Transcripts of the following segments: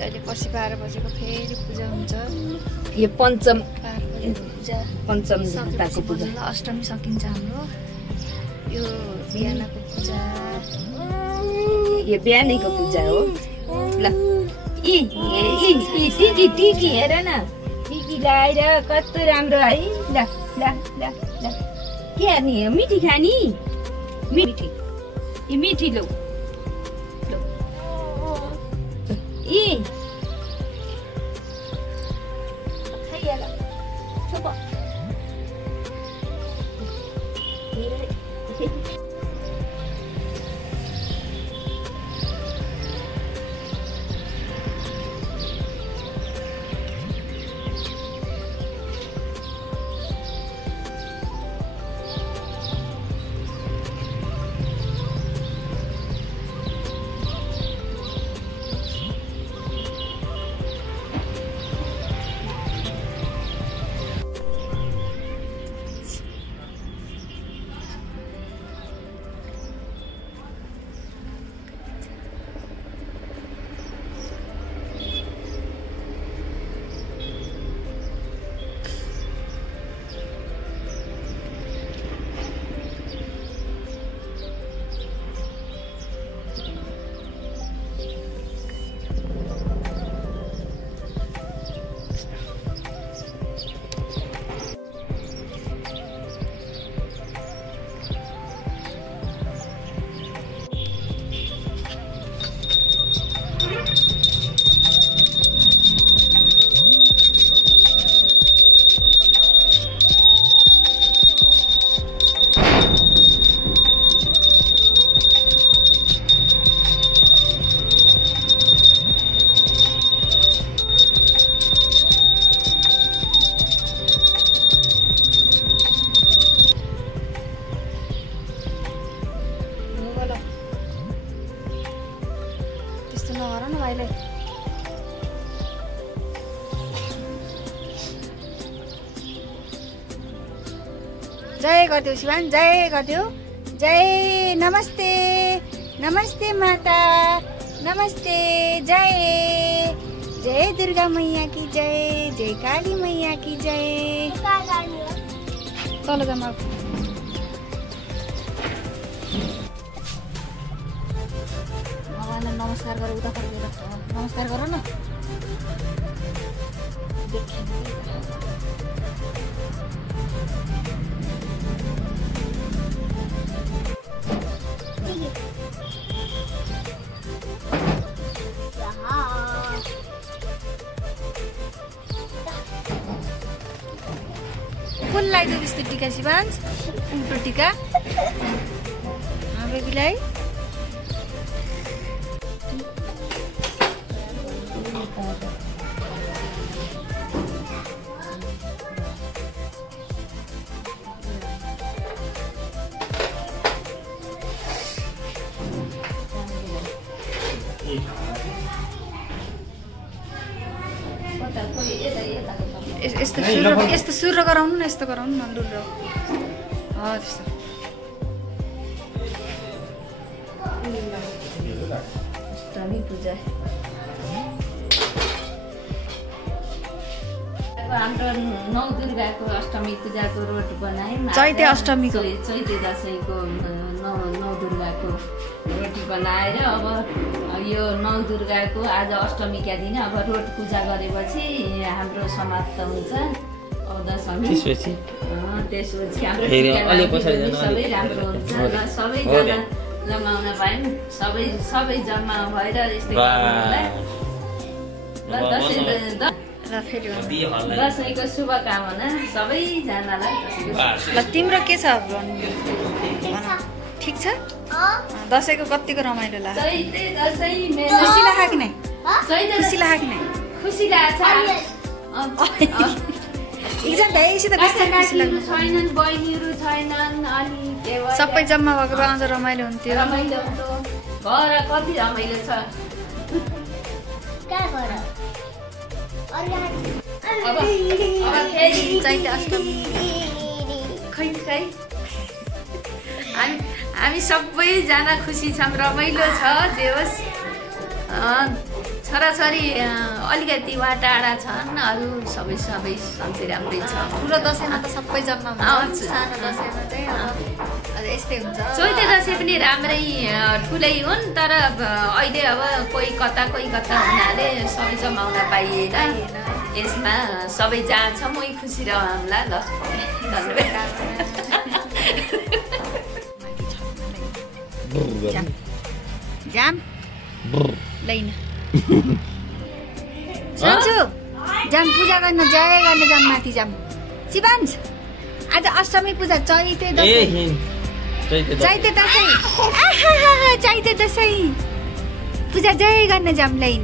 अहिले पछि 12 बजेको फेरि पूजा हुन्छ। यो पञ्चम पूजा जुत्ताको पूजा। अष्टमी सकिन्छ हाम्रो। यो बिहानको पूजा, यो बिहानीको पूजा हो। ल टिकी हेर न, टिकी लगाएर कस्तो राम्रो है। ल ल ल ल के हेर्ने हो? मिठी खानी? मिठी यो मिठी लौ जय गरिदेऊ शिवान, जय गरिदेऊ। जय नमस्ते, नमस्ते माता, नमस्ते। जय जय दुर्गा मैया की जय, जय काली मैया की जय। तल जामा भगवानलाई नमस्कार गर, उता फर्केर नमस्कार गर न। कुन लगाइदियो त्यस्तो टिका शिवांश? उल्टो टिका बेबीलाई। यस्तो सुर गराउनु न, यस्तो गराउनु न लुल। त्यस्तो अष्टमी पूजा हाम्रो नौ दुर्गाको अष्टमी पूजाको रोट बनायौँ। चैते अष्टमीको चैते दसैँको नौ दुर्गाको रोटी बनाएर अब यो नौ दुर्गाको आज अष्टमीका दिन अब रोट पूजा गरेपछि हाम्रो समाप्त हुन्छ। त्यसपछि हाम्रो सबै राम्रो हुन्छ र सबैजना जमाउन पायौँ। सबै जम्मा भएर यस्तै दसैँको शुभकामना सबैजनालाई। ल तिम्रो के छ? ठिक छ? दसैँको कतिको रमाइलो लाग्छ? खुसी लाग्यो कि नै? खुसी लाग्यो कि नै? खुसी लाग्छ। एक्जाम भएपछि त छैनन्, बहिनीहरू छैनन्, अनि सबै जम्मा भएको भए अझ रमाइलो हुन्थ्यो। रमाइलो हुन्थ्यो। घर कति रमाइलो छ। अब फेरि चैते अष्टमी खै हामी सबैजना खुसी छौँ, रमाइलो छ। जे होस् छोराछोरी अलिकति वा टाढा छन्, अरू सबै सन्चै राम्रै छ। ठुलो दसैँमा त सबै जम्मा हुन्छ, सानो दसैँमा चाहिँ अब यस्तै हुन्छ। चैते दसैँ पनि राम्रै ठुलै हुन्, तर अहिले अब कोही कता हुनाले सबै जमाउन पाइएन। यसमा सबै जहाँ छ मै खुसी रहला ल। जाम लैन सन्चु जाम पूजा गर्न जय गर्न जाम माथि जाम। शिवांश आज अष्टमी पूजा चैते दसैँ चैते दसैँ पूजा जय गर्न जाम लैन।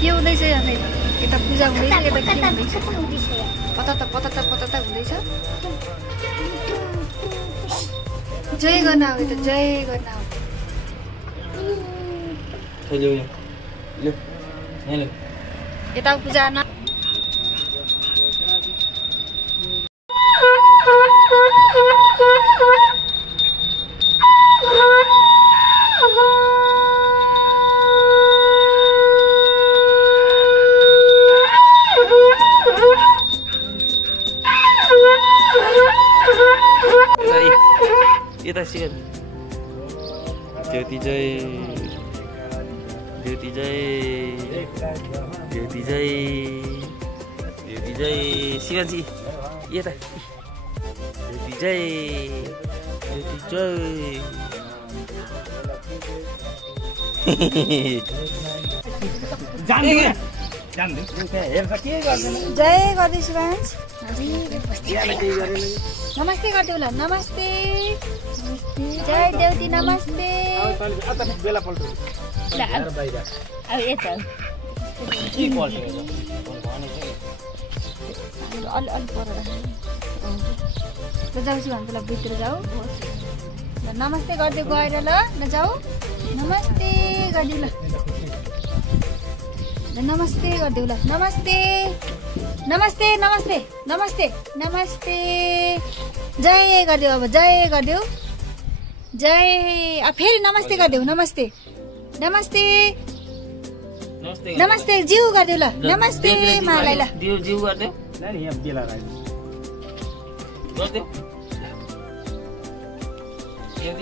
के हुँदैछ यता पूजा हुँदैछ, यता के हुँदैछ? पता हुँदैछ। जय गर्न आऊ, यता जय गर्न आऊ। यता पूजा न यता सिगन ज्योति जय ज्योति जय ज्योति जय ज्योति जय सिगन सी यता ज्योति जय ज्योति जय गर्दै शिवांश। नमस्ते गरिदेऊ ल। नमस्ते जय देउती नमस्ते। जाऊ शिवांश ल भित्र जाऊ। नमस्ते गरिदेऊ गएर ल जाऊ। नमस्ते गरिदेऊ ल। नमस्ते गरिदेऊ ल। नमस्ते नमस्ते नमस्ते नमस्ते नमस्ते जय गरिदेऊ। अब जय गरिदेऊ जय। फेरि नमस्ते गरिदेऊ। नमस्ते नमस्ते नमस्ते जिउ गरिदेऊ ल। नमस्ते मालाई ल। जिउ गरिदेऊ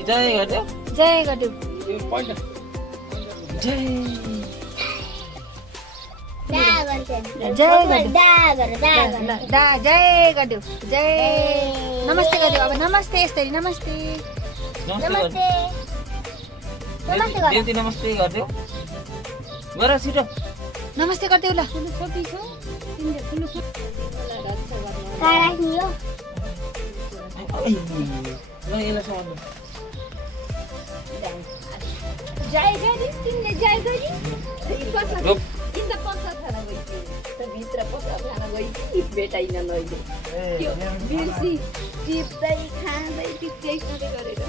जय गरिदेऊ जय गरिदेऊ जय जय गरिदेऊ जय। नमस्ते गरिदेऊ अब। नमस्ते यसरी नमस्ते नमस्ते देउती नमस्ते गरिदेऊ गर छिटो। नमस्ते गरिदेऊ ल। जय गरी तिमीले जय गरी भित्र पसा खाना गई भेटाइन लैले त्यो बिर्सी टिप्दै खाँदै टिप्दै गरेर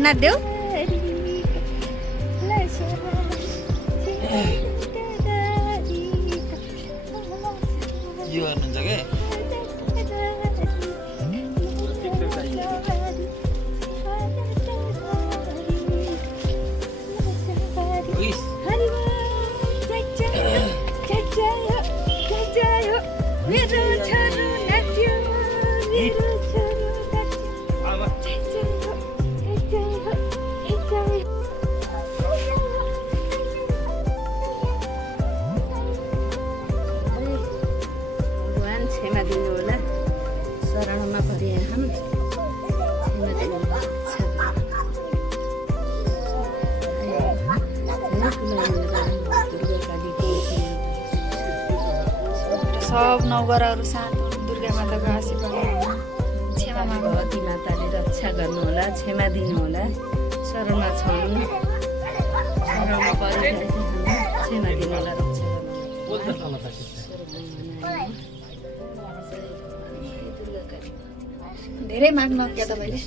नाच्देऊ यो गर्नुहुन्छ के भरे हम सब नौगरहरू साथ दुर्गा माताको आशीर्वाद क्षमा माग्नु भगवती माताले रक्षा गर्नुहोला, क्षमा दिनुहोला। शरणमा छौँ, शरणमा परिरहेको छौँ, क्षमा दिनुहोला, रक्षा गर्नुहोला। धेरै माग्नु क्या तपाईँले।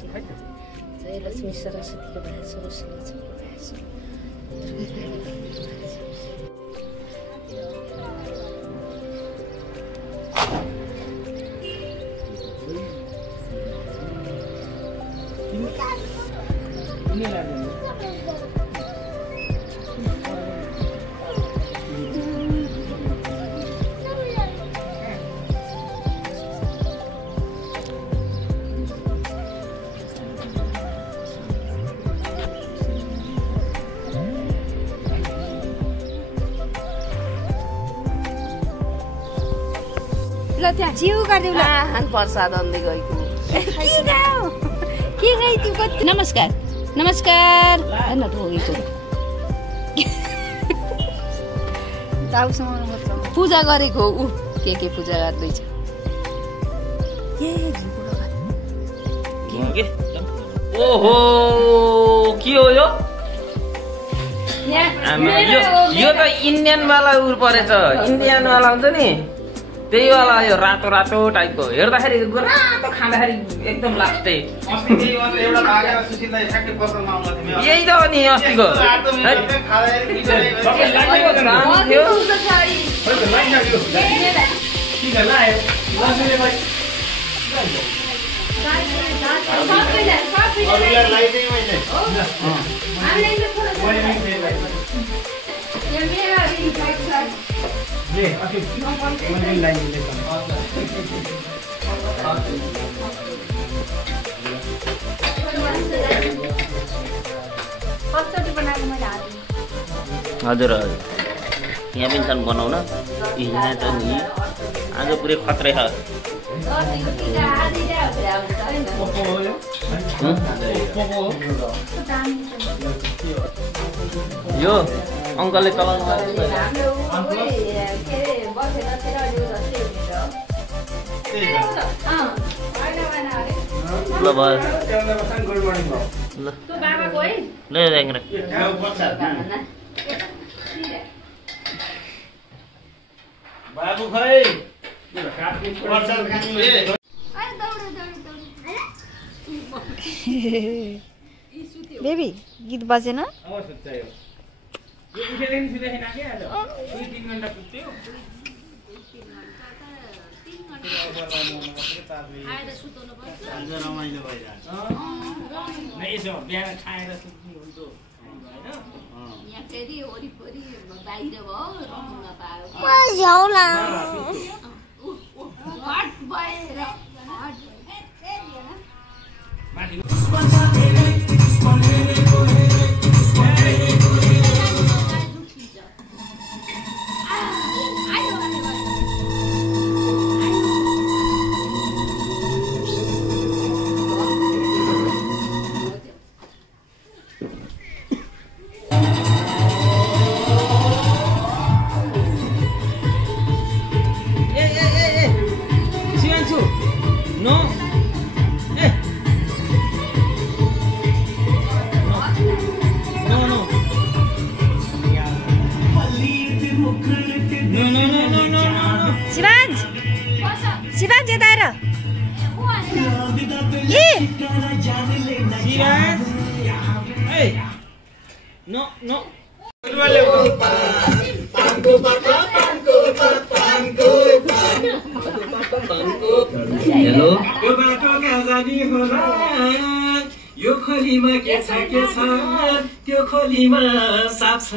जय लक्ष्मी सरस्वतीको भए सरस्वती ल त्यहाँ जिउ गरिदेऊ ल। प्रसाद अन्दै गएको के गई त्यो कति। नमस्कार नमस्कार हेर्न त होइसो दाउसँग पूजा गरेको ऊ के पूजा गर्दैछ। ओहो के हो यो यो त इन्डियन वाला उर परेछ। इन्डियन वाला हुन्छ नि त्यही वाला यो रातो रातो टाइपको हेर्दाखेरि रातो खाँदाखेरि एकदम लास्टै यही त हो नि अस्तिको हजुर हजुर यहाँ पनि छन् बनाउन। यहाँ त नि आज पुरै खत्रै छ। यो अङ्कलले चलाउनु ल भयो ल बाबु खै बेबी गीत बजेन। शिवांश यता आएर हेलो यो खोलीमा के छ त्यो खोलीमा साप छ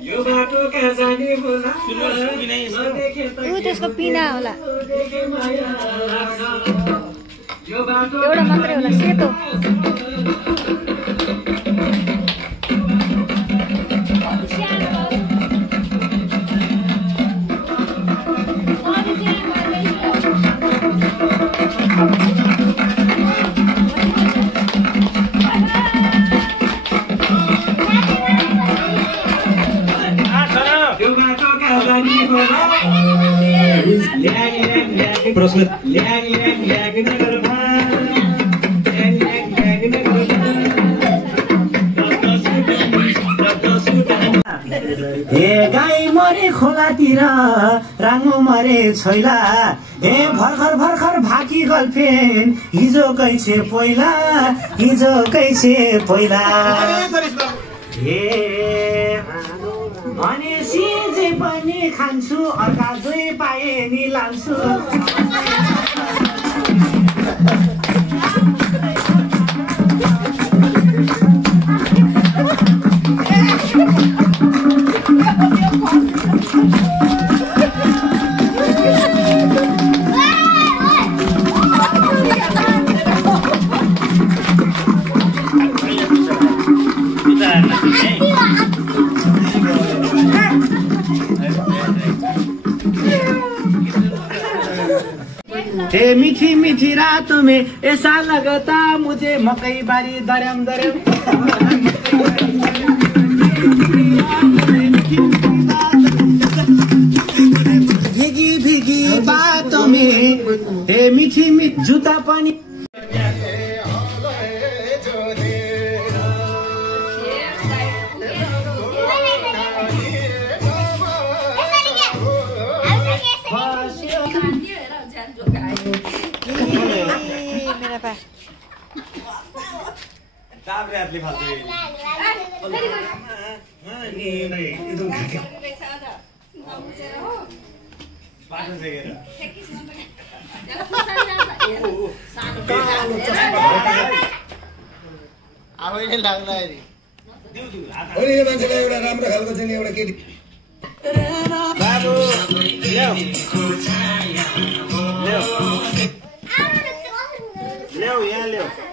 यो बाटो कहाँ जाने होला त्यसको पिना होला एउटा मात्रै होला सेतो प्रश्न ल्याङ ल्याङ ल्याङ नगर ल्याङ ल्याङ ल्याङ नगर हे गाई मरे खोलातिर राङ्गो मरे छैला हे भर्खर भर्खर भाकी गर्लफ्रेन्ड हिजो कैसे पहिला हे भनेपछि जे पनि खान्छु अर्का जे पाए नि लान्छु हे मीठी मीठी रातों में ऐसा लगता मुझे मकई बारी दरम दरम भीगी भीगी बातों में हे मीठी मीठी जूता पानी मान्छेलाई एउटा राम्रो खालको चाहिँ एउटा केटी ल्याऊ यहाँ ल्याऊ